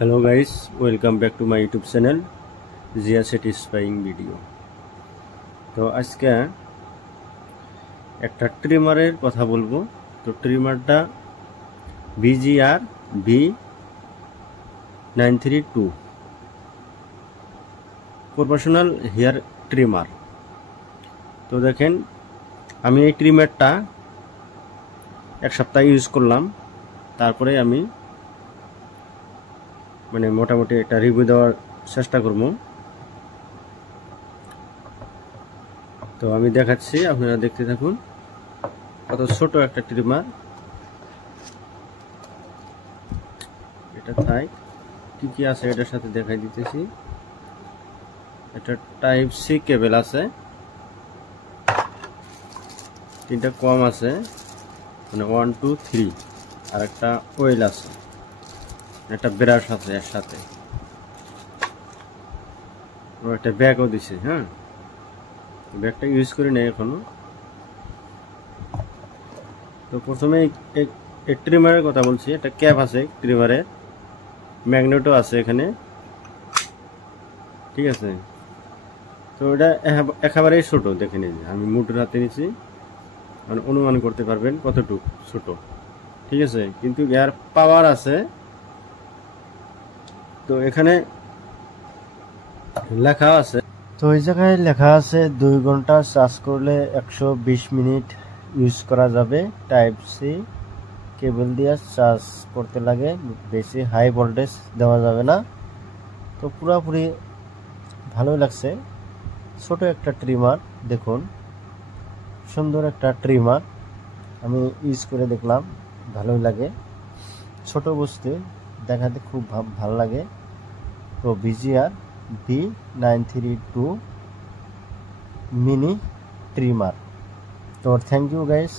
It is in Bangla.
Hello guys, welcome back to my YouTube channel Zia Satisfying Video। তো আজকে একটা ট্রিমারের কথা বলবো। তো ট্রিমারটা BGR B932 professional hair trimmer. তো দেখেন আমি এই ট্রিমারটা এক সপ্তাহ ইউজ করলাম, তারপরে আমি মানে মোটামুটি একটা রিভিউ দেওয়ার চেষ্টা করব। তো আমি দেখাচ্ছি, আপনারা দেখতে থাকুন। কত ছোট একটা ট্রিমার, এটা থাই কি কি আছে এটার সাথে দেখাই দিতেছি। এটা টাইপ সি কেবল আছে, তিনটা কম আছে, মানে 1 2 3, আর একটা ওয়েল আছে, একটা ব্রাশ আছে এর সাথে, একটা ব্যাগও দিছে। হ্যাঁ, ব্যাগটা ইউজ করি না এখনো। তো প্রথমে এই ট্রিমারের কথা বলছি। একটা ক্যাপ আছে ট্রিমারের, ম্যাগনেটও আছে এখানে, ঠিক আছে। তো এটা একেবারেই ছোট, দেখে নিন। আমি মুঠোর হাতে নিচ্ছি, মানে অনুমান করতে পারবেন কতটুকু ছোট, ঠিক আছে। কিন্তু এর পাওয়ার আছে। তো এখানে লেখা আছে, তো এই জায়গায় লেখা আছে 2 ঘন্টা চার্জ করলে 120 মিনিট ইউজ করা যাবে। টাইপ সি কেবল দিয়ে চার্জ করতে লাগে, বেশি হাই ভোল্টেজ দেওয়া যাবে না। তো পুরোপুরি ভালোই লাগছে। ছোট একটা ট্রিমার, দেখুন সুন্দর একটা ট্রিমার। আমি ইউজ করে দেখলাম, ভালোই লাগে। ছোট বস্তু দেখাতে খুব ভালো লাগে। তো BGR B932 মিনি ট্রিমার। তো থ্যাংক ইউ গাইস।